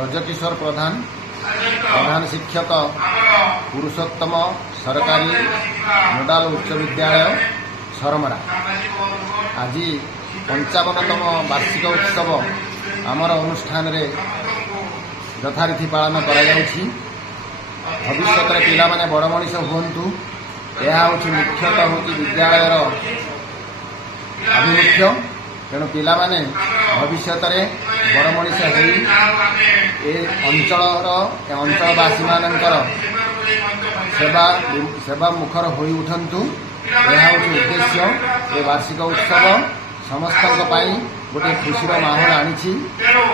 ब्रजकिशोर प्रधान प्रधान शिक्षक पुरुषोत्तम सरकारी नोडाल उच्च विद्यालय सरमरा। आज 55तम वार्षिक उत्सव आमर अनुष्ठान रे यथारीति पालन करा जाउछि। भविष्य में पिला माने बड़ मनीष हुंतु यह हूँ मुख्यतः हूँ विद्यालय आभिमुख्य। तेणु पिला माने भविष्य में बड़ मनीष अंचलवासी मानकर सेवा मुखर हो उठंतु। यह हूँ उद्देश्य। ये वार्षिक उत्सव समस्त गोटे खुशीर माहौल आनी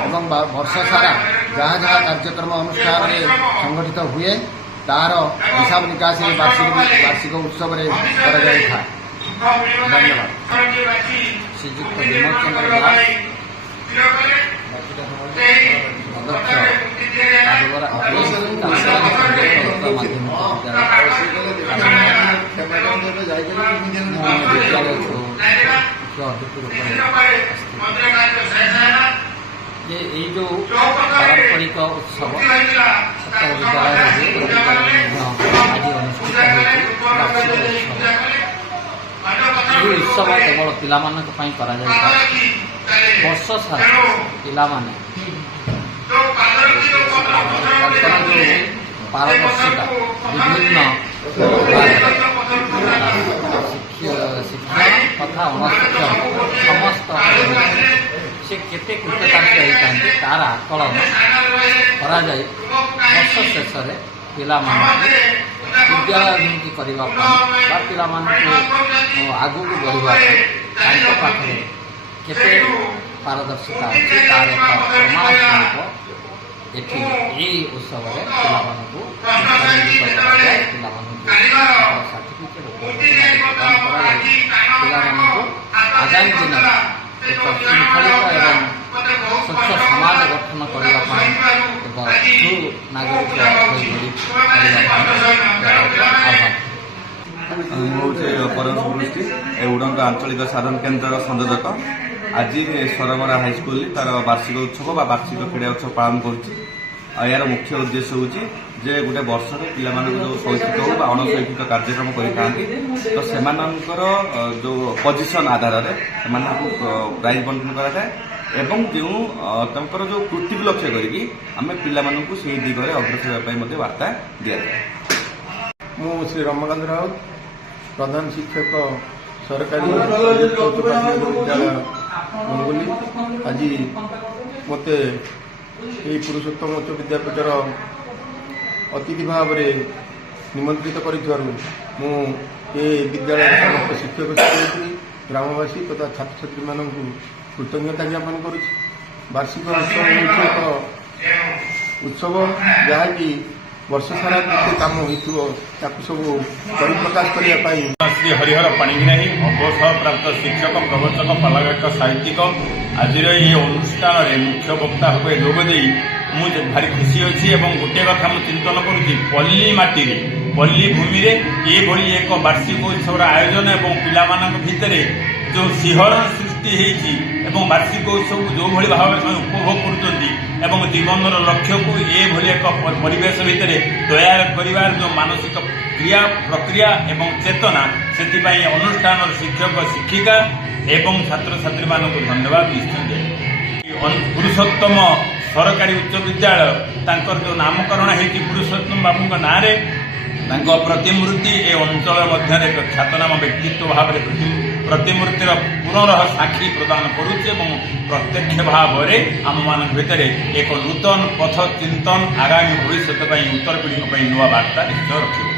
एवं वर्ष सारा जहाँ जहाँ कार्यक्रम अनुष्ठान में संगठित हुए तार हिसाब निकास वार्षिक उत्सव में धन्यवाद। श्रीजुक्त विमल चंद्र दास ये जो पारंपरिक उत्सव विद्यालय आज अनुष्ठित उत्सव केवल पिला वर्ष सारा पिला पारदर्शिता विभिन्न शिक्षा तथा अणशिक्षा समस्त से केते कृतकार्य होता तार आकलन करा जाए वर्ष शेष में पिला विद्यालय अभिमुखी करने पिला आगू को बढ़ाई पाखे केते पारदर्शिता अच्छी तार एक प्रमाण स्वरूप ये उत्सव में पिला सर्टिफिकेट प्रदान पिला आगामी दिन एक शृंखलित एवं स्वच्छ समाज गठन करने सुनागरिक परम दृष्टि उड़ंग आंचलिक साधन केन्द्र संयोजक आज सरमरा हाईस्कल तार वार्षिक उत्सव वार्षिक क्रीड़ा उत्सव पालन कर यार मुख्य उद्देश्य हूँ जे गोटे वर्ष में पिला जो शैक्षिक हो अणशैक्षिक कार्यक्रम करता तो से जो पोजिशन आधार में प्राइज बंटन कराए एवं जो तंकर जो कृति को लक्ष्य करके आम पिला दिगरे अग्रसर होगा वार्ता दि जाए। मु श्री रमाकांत राउत प्रधान शिक्षक सरकारी विद्यालय मंगोली। आज मत पुरुषोत्तम उच्च विद्यापीठर अतिथि भाव में निमंत्रित कर विद्यालय समस्त शिक्षक शिक्षयित्री ग्रामवासी तथा छात्र छात्री मानक कृतज्ञता ज्ञापन करुँ। वार्षिक उत्सव एक उत्सव जहाँकि वर्ष सारा जिते कम हो सब परिप्रकाश करने श्री हरिहर पाणिग्राही अवसर प्राप्त शिक्षक प्रवचक पालागायक साहित्यिक आज ये अनुष्ठान में मुख्य वक्ता भाव जोगदे मुझे भारी खुशी अच्छी और गोटे कथा मुझे चिंतन करुँच पल्ली माटी पल्ली भूमि ये एक वार्षिक उत्सव आयोजन और पिला भितर जो शिहरण सृष्टि होती वार्षिक उत्सव जो भाई भाव में उपभोग कर जीवन लक्ष्य को ये एक परिवेश भितर तैयार कर जो मानसिक क्रिया प्रक्रिया एवं चेतना से अनुष्ठान शिक्षक शिक्षिका एवं छात्र छात्री मानक धन्यवाद निश्चय दिए। पुरुषोत्तम सरकारी उच्च विद्यालय तांकर जो नामकरण होती पुरुषोत्तम बाबू ना प्रतिमूर्ति ए अंचल मध्य एक ख्यातनाम व्यक्तित्व भाव प्रतिमूर्तिर पुनरह साक्षी प्रदान करुचे प्रत्यक्ष भाव में आम मान भितर एक नूतन पथ चिंतन आगामी भविष्य उत्तर पीढ़ी नुआ वार्ता निश्चय रखिए।